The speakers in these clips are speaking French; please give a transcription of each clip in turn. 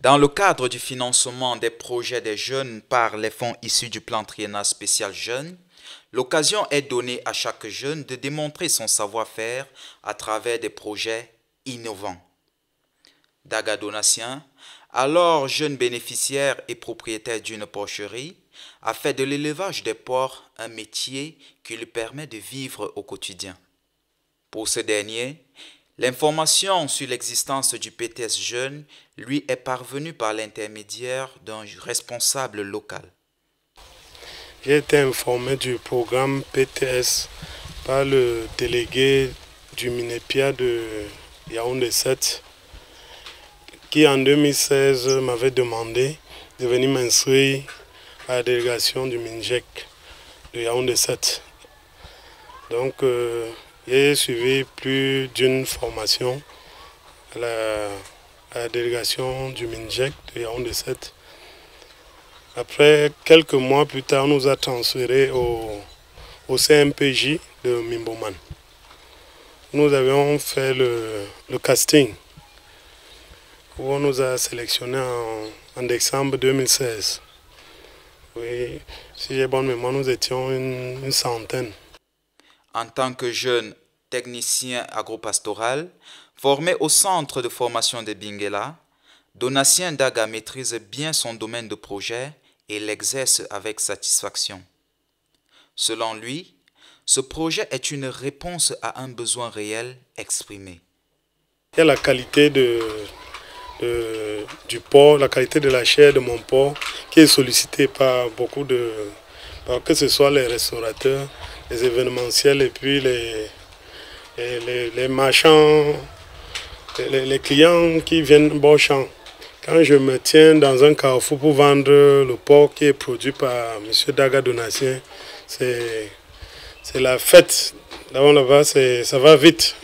Dans le cadre du financement des projets des jeunes par les fonds issus du plan triennal spécial jeunes, l'occasion est donnée à chaque jeune de démontrer son savoir-faire à travers des projets innovants. Daga Donatien, alors jeune bénéficiaire et propriétaire d'une porcherie, a fait de l'élevage des porcs un métier qui lui permet de vivre au quotidien. Pour ce dernier, l'information sur l'existence du PTS jeune lui est parvenue par l'intermédiaire d'un responsable local. J'ai été informé du programme PTS par le délégué du Minepia de Yaoundé 7 qui en 2016 m'avait demandé de venir m'inscrire à la délégation du MINJEC de Yaoundé 7. Donc j'ai suivi plus d'une formation à la délégation du MINJEC de Yaoundé 7. Après, quelques mois plus tard, on nous a transférés au CMPJ de Mimboman. Nous avions fait le casting où on nous a sélectionnés en décembre 2016. Oui, si j'ai bonne mémoire, nous étions une centaine. En tant que jeune technicien agropastoral, formé au centre de formation de Bingela, Donatien Daga maîtrise bien son domaine de projet et l'exerce avec satisfaction. Selon lui, ce projet est une réponse à un besoin réel exprimé. Il y a la qualité du porc, la qualité de la chair de mon porc qui est sollicitée par beaucoup que ce soit les restaurateurs, les événementiels et puis les marchands, les clients qui viennent bon champ. Quand je me tiens dans un carrefour pour vendre le porc qui est produit par M. Daga Donatien, c'est la fête. Là-bas, ça va vite.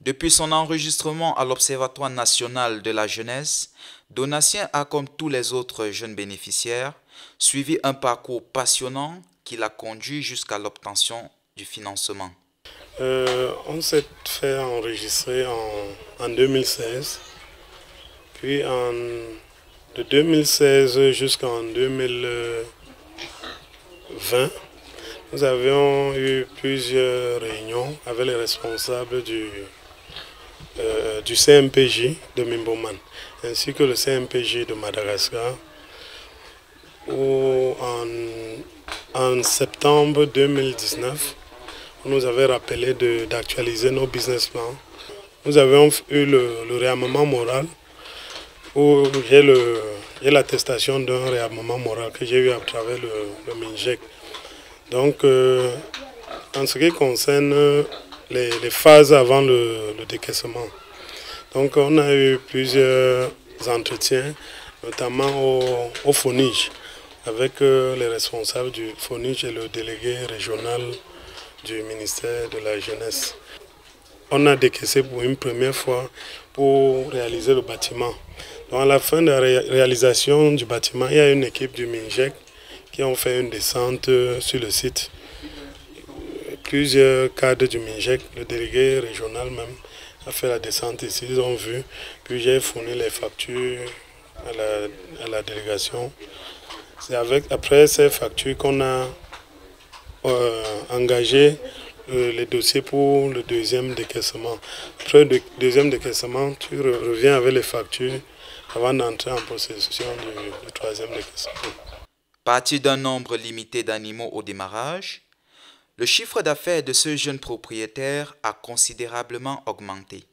Depuis son enregistrement à l'Observatoire national de la jeunesse, Donatien a, comme tous les autres jeunes bénéficiaires, suivi un parcours passionnant qui l'a conduit jusqu'à l'obtention du financement. On s'est fait enregistrer en 2016. Puis de 2016 jusqu'en 2020, nous avions eu plusieurs réunions avec les responsables du CMPJ de Mimboman, ainsi que le CMPJ de Madagascar, où en septembre 2019, on nous avait rappelé d'actualiser nos business plans. Nous avions eu le réarmement moral, où j'ai l'attestation d'un réarmement moral que j'ai eu à travers le MINJEC. Donc, en ce qui concerne les phases avant le décaissement, donc on a eu plusieurs entretiens, notamment au FONIJ, avec les responsables du FONIJ et le délégué régional du ministère de la Jeunesse. On a décaissé pour une première fois pour réaliser le bâtiment. Donc à la fin de la réalisation du bâtiment, il y a une équipe du MINJEC qui ont fait une descente sur le site. Plusieurs cadres du MINJEC, le délégué régional même, a fait la descente ici, ils ont vu. Puis j'ai fourni les factures à la délégation. C'est après ces factures qu'on a engagé les dossiers pour le deuxième décaissement. Après le deuxième décaissement, tu reviens avec les factures avant d'entrer en possession du troisième décaissement. Parti d'un nombre limité d'animaux au démarrage, le chiffre d'affaires de ce jeune propriétaire a considérablement augmenté.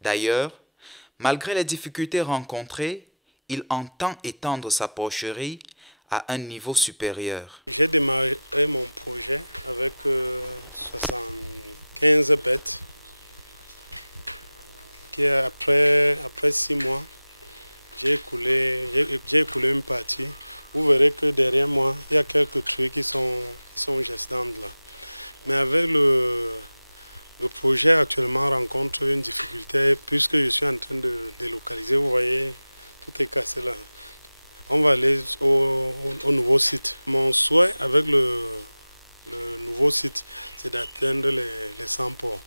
D'ailleurs, malgré les difficultés rencontrées, il entend étendre sa porcherie à un niveau supérieur. J'ai démarré mon projet avec 75 bêtes qui après 6 mois, j'ai écoulé une partie. Vous verrez que derrière moi, il y a quelques trucs qui sont gestantes là. Mais avec le projet actuellement rencontre une difficulté puisque je suis en train de délocaliser. Vous voyez, tout est cassé là. On va aller au nouveau site. Mon souhait avec le nouveau site, c'est d'atteindre les 100 ports.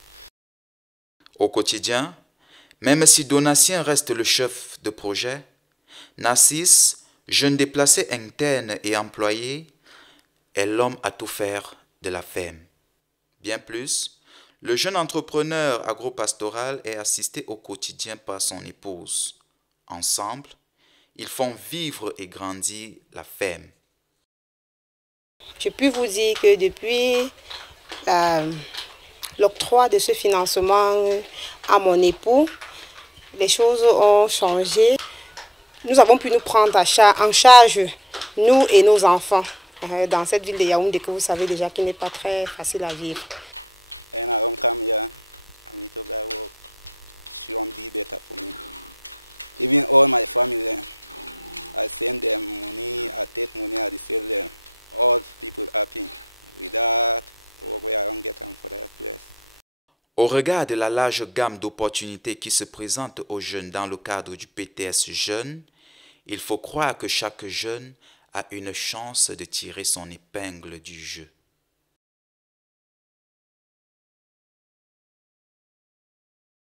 Au quotidien, Même si Donatien reste le chef de projet, Narcisse, jeune déplacé interne et employé, est l'homme à tout faire de la ferme. Bien plus, le jeune entrepreneur agropastoral est assisté au quotidien par son épouse. Ensemble, ils font vivre et grandir la ferme. Je puis vous dire que depuis l'octroi de ce financement à mon époux, les choses ont changé. Nous avons pu nous prendre en charge, nous et nos enfants, dans cette ville de Yaoundé que vous savez déjà qui n'est pas très facile à vivre. And I don't come here, I need to go work. She won't be better for me. Even all my family, I send them money, I take money, I sell them. All people happy. Without work, I don't get them for that place. Au regard de la large gamme d'opportunités qui se présentent aux jeunes dans le cadre du PTS Jeunes, il faut croire que chaque jeune a une chance de tirer son épingle du jeu.